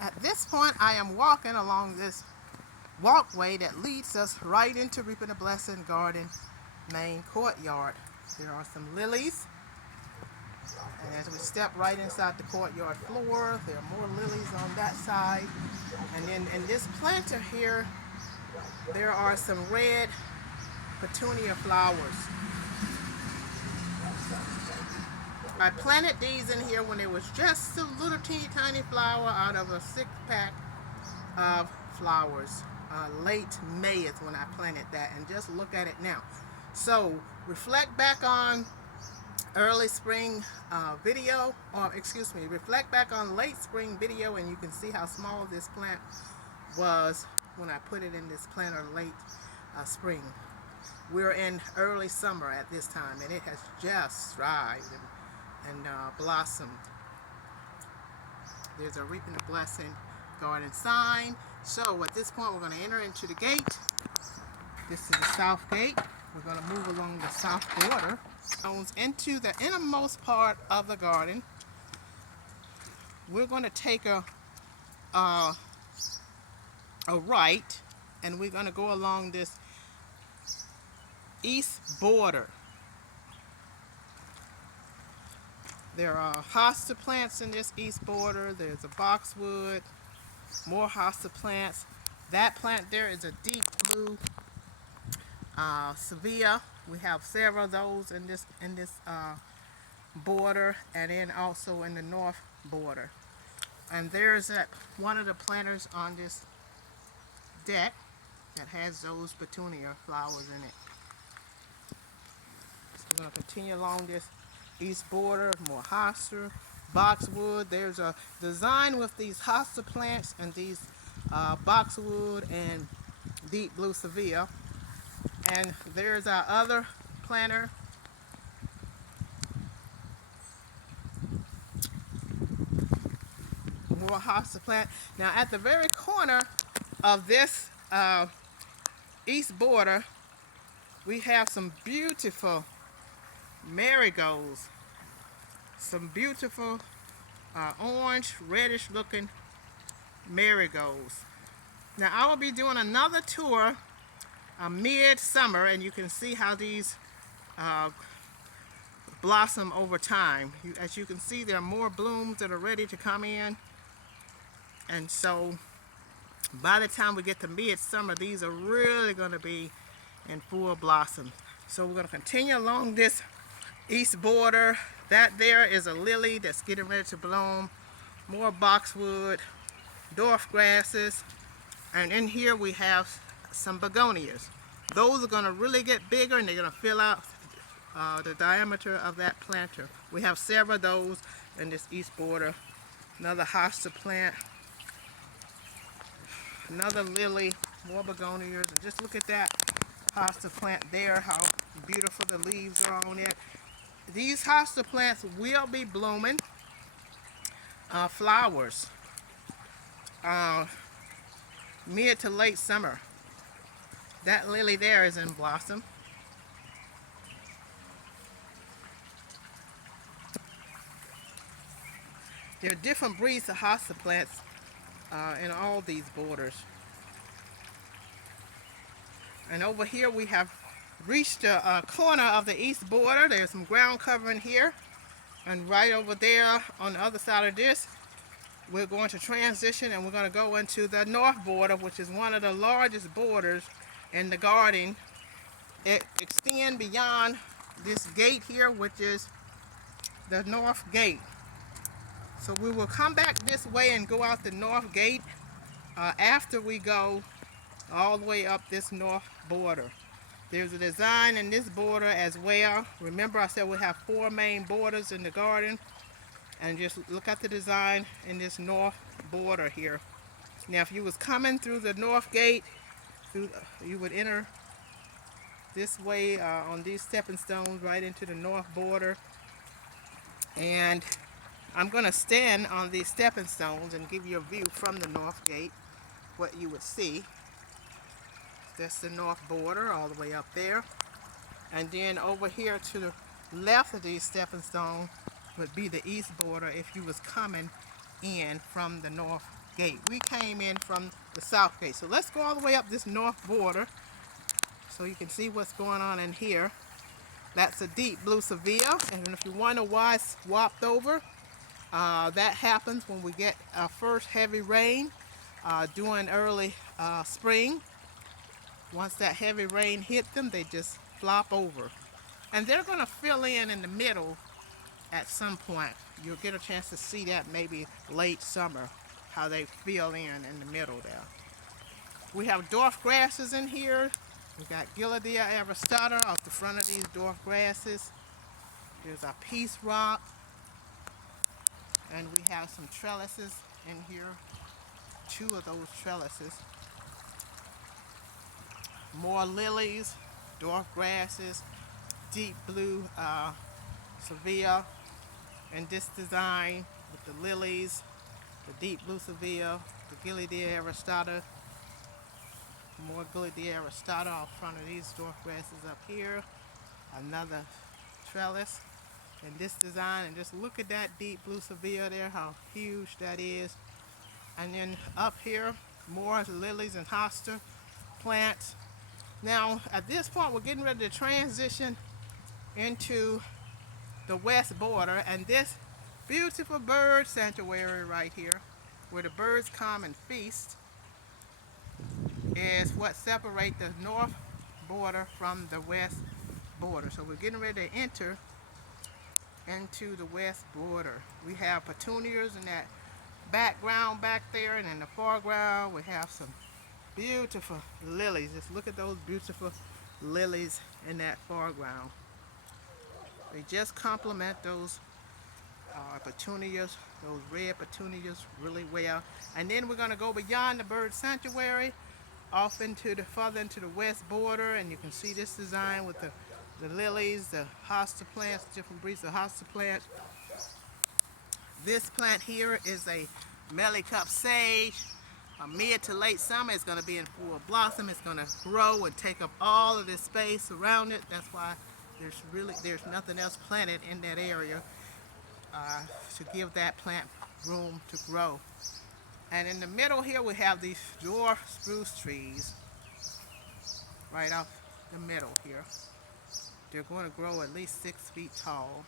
At this point, I am walking along this walkway that leads us right into Reaping a Blessing Garden main courtyard. There are some lilies, and as we step right inside the courtyard floor, there are more lilies on that side. And then in this planter here, there are some red petunia flowers. I planted these in here when it was just a little teeny tiny flower out of a 6-pack of flowers. Late May is when I planted that, and just look at it now. So reflect back on early spring video, or excuse me, reflect back on late spring video, and you can see how small this plant was when I put it in this planter late spring. We're in early summer at this time, and it has just thrived and blossomed. There's a Reaping a Blessing Garden sign. So at this point, we're going to enter into the gate. This is the south gate. We're going to move along the south border into the innermost part of the garden. We're going to take a right, and we're going to go along this east border. There are hosta plants in this east border. There's a boxwood, more hosta plants. That plant there is a deep blue Sevilla. We have several of those in this border, and then also in the north border. And there's one of the planters on this deck that has those petunia flowers in it. So we're going to continue along this east border, more hosta, boxwood. There's a design with these hosta plants and these boxwood and deep blue Sevilla. And there's our other planter. More hosta plant. Now at the very corner of this east border, we have some beautiful marigolds. Some beautiful orange, reddish looking marigolds. Now I will be doing another tour mid-summer, and you can see how these blossom over time. As you can see, there are more blooms that are ready to come in, and so by the time we get to mid-summer, these are really going to be in full blossom. So we're going to continue along this east border. That there is a lily that's getting ready to bloom, more boxwood, dwarf grasses, and in here we have some begonias. Those are going to really get bigger, and they're going to fill out the diameter of that planter. We have several of those in this east border. Another hosta plant, another lily, more begonias, and just look at that hosta plant there, how beautiful the leaves are on it. These hosta plants will be blooming flowers mid to late summer. That lily there is in blossom. There are different breeds of hosta plants in all these borders. And over here we have reached a corner of the east border. There's some ground covering here. And right over there on the other side of this, we're going to transition, and we're going to go into the north border, which is one of the largest borders in the garden. It extends beyond this gate here, which is the north gate. So we will come back this way and go out the north gate after we go all the way up this north border. There's a design in this border as well. Remember, I said we have 4 main borders in the garden, and just look at the design in this north border here. Now if you was coming through the north gate, you would enter this way on these stepping stones right into the north border. And I'm going to stand on these stepping stones and give you a view from the north gate, what you would see. That's the north border all the way up there. And then over here to the left of these stepping stones would be the east border if you was coming in from the north gate. We came in from the south gate. So let's go all the way up this north border so you can see what's going on in here. That's a deep blue Seville, and if you wonder why it's swapped over, that happens when we get our first heavy rain during early spring. Once that heavy rain hit them, they just flop over. And they're going to fill in the middle at some point. You'll get a chance to see that maybe late summer, how they fill in the middle there. We have dwarf grasses in here. We got Gillardia aristata off the front of these dwarf grasses. There's our peace rock. And we have some trellises in here. 2 of those trellises. More lilies, dwarf grasses, deep blue Seville. And this design with the lilies, the deep blue Seville, the Gillardia aristata. More Gillardia aristata off front of these dwarf grasses up here. Another trellis in this design, and just look at that deep blue Seville there, how huge that is. And then up here, more lilies and hosta plants. Now, at this point, we're getting ready to transition into the west border, and this beautiful bird sanctuary right here, where the birds come and feast, is what separates the north border from the west border. So we're getting ready to enter into the west border. We have petunias in that background back there, and in the foreground we have some beautiful lilies. Just look at those beautiful lilies in that foreground. They just complement those petunias, those red petunias really well. And then we're going to go beyond the bird sanctuary off into the further into the west border, and you can see this design with the lilies, the hosta plants, different breeds of hosta plants. This plant here is a mealy cup sage. Mid to late summer, it's going to be in full blossom. It's going to grow and take up all of this space around it. That's why there's nothing else planted in that area to give that plant room to grow. And in the middle here we have these dwarf spruce trees right off the middle here. They're going to grow at least 6 feet tall,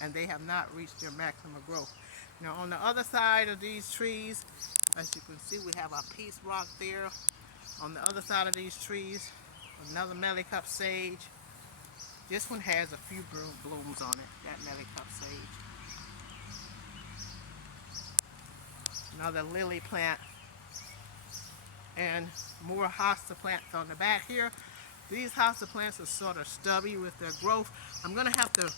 and they have not reached their maximum growth. Now on the other side of these trees, as you can see, we have our peace rock there. On the other side of these trees, another mealy cup sage. This one has a few blooms on it, that mealy cup sage. Another lily plant, and more hosta plants on the back here. These hosta plants are sort of stubby with their growth. I'm going to have to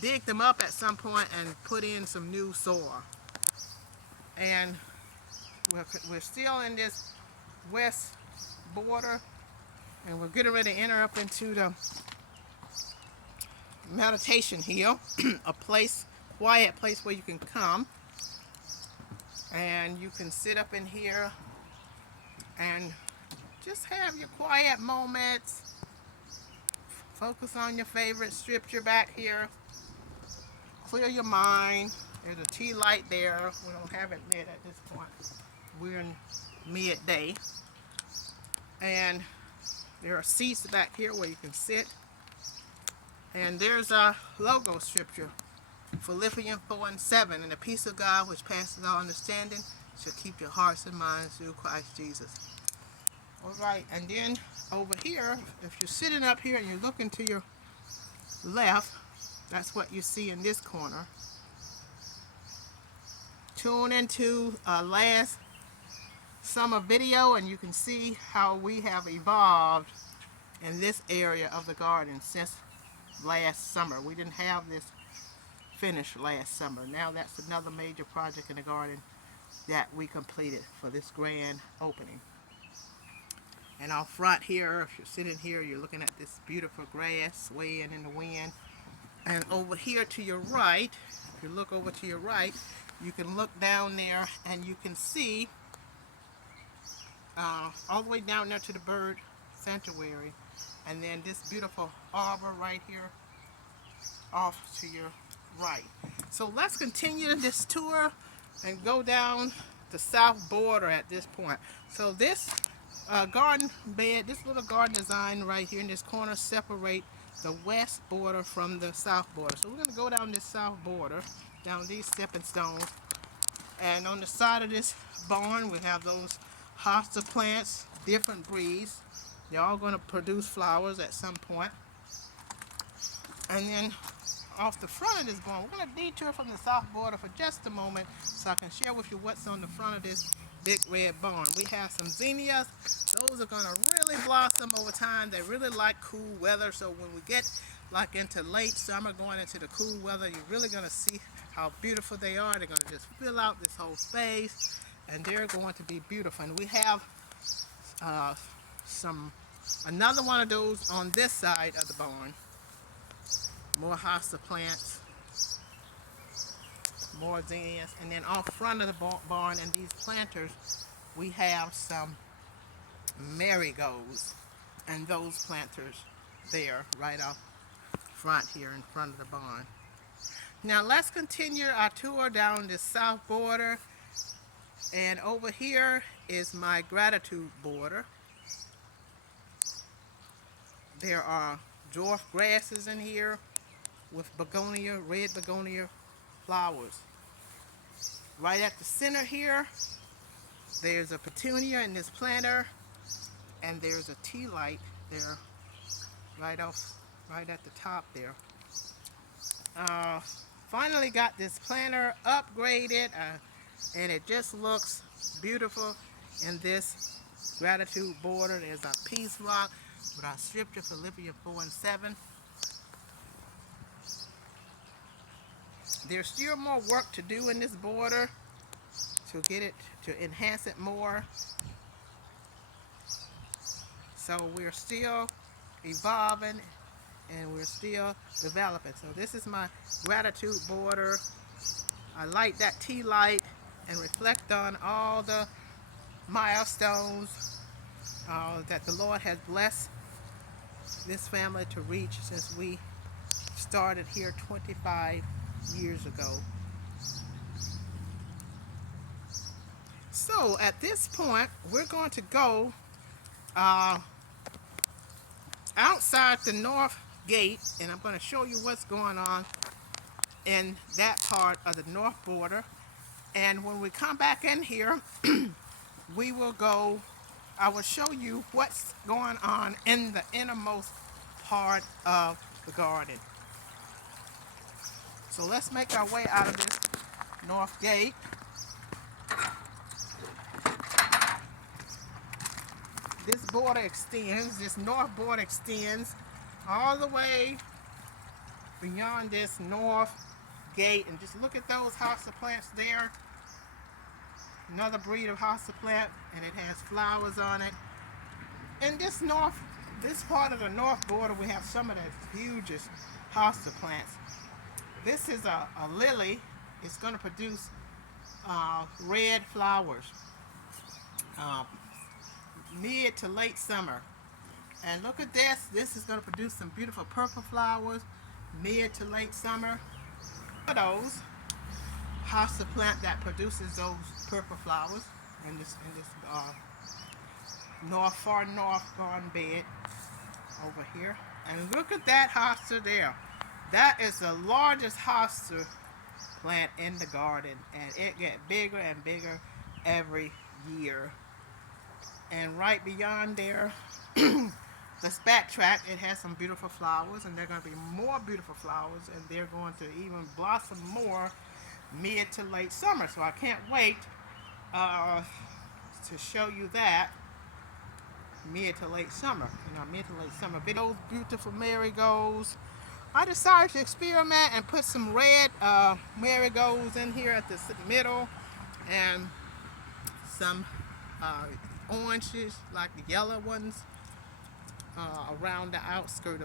dig them up at some point and put in some new soil. And we're still in this west border, and we're getting ready to enter up into the meditation hill, a quiet place where you can come and you can sit up in here and just have your quiet moments. Focus on your favorite scripture back here. Clear your mind. There's a tea light there. We don't have it lit at this point. We're in midday. And there are seats back here where you can sit. And there's a logo scripture, Philippians 4:7, and the peace of God which passes all understanding shall keep your hearts and minds through Christ Jesus. All right, and then over here, if you're sitting up here and you're looking to your left, that's what you see in this corner. Tune into last summer video, and you can see how we have evolved in this area of the garden since last summer. We didn't have this finished last summer. Now that's another major project in the garden that we completed for this grand opening. And out front here, if you're sitting here, you're looking at this beautiful grass swaying in the wind. And over here to your right, if you look over to your right, you can look down there and you can see all the way down there to the bird sanctuary. And then this beautiful arbor right here off to your right. So let's continue this tour and go down the south border at this point. So this garden bed, this little garden design right here in this corner separate the west border from the south border. So we're going to go down this south border, down these stepping stones. And on the side of this barn, we have those hosta plants, different breeds. They're all going to produce flowers at some point. And then off the front of this barn, we're going to detour from the south border for just a moment so I can share with you what's on the front of this big red barn. We have some zinnias. Those are going to really blossom over time. They really like cool weather. So when we get like into late summer, going into the cool weather, you're really going to see how beautiful they are. They're going to just fill out this whole space, and they're going to be beautiful. And we have another one of those on this side of the barn. More hosta plants, more zinnias, and then off front of the barn in these planters, we have some marigolds, and those planters there right off front here in front of the barn. Now let's continue our tour down the south border, and over here is my gratitude border. There are dwarf grasses in here with begonia, red begonia flowers. Right at the center here, there's a petunia in this planter, and there's a tea light there, right at the top there. Finally got this planter upgraded, and it just looks beautiful in this gratitude border. There's our peace rock with our scripture, Philippians 4:7. There's still more work to do in this border to get it, to enhance it more. So we're still evolving and we're still developing. So this is my gratitude border. I light that tea light and reflect on all the milestones that the Lord has blessed this family to reach since we started here 25 years ago. So at this point, we're going to go outside the north gate, and I'm going to show you what's going on in that part of the north border. And when we come back in here, we will go, I will show you what's going on in the innermost part of the garden. So let's make our way out of this north gate. This border extends, this north border extends all the way beyond this north gate. And just look at those hosta plants there. Another breed of hosta plant, and it has flowers on it. In this part of the north border, we have some of the hugest hosta plants. This is a lily. It's going to produce red flowers mid to late summer. And look at this. This is going to produce some beautiful purple flowers mid to late summer. Those hosta plant that produces those purple flowers in this far north garden bed over here. And look at that hosta there. That is the largest hosta plant in the garden, and it gets bigger and bigger every year. And right beyond there, this back track, it has some beautiful flowers, and they're going to be more beautiful flowers, and they're going to even blossom more mid to late summer. So I can't wait to show you that mid to late summer. Mid to late summer. Those beautiful marigolds. I decided to experiment and put some red marigolds in here at the middle, and some oranges, like the yellow ones, around the outskirt of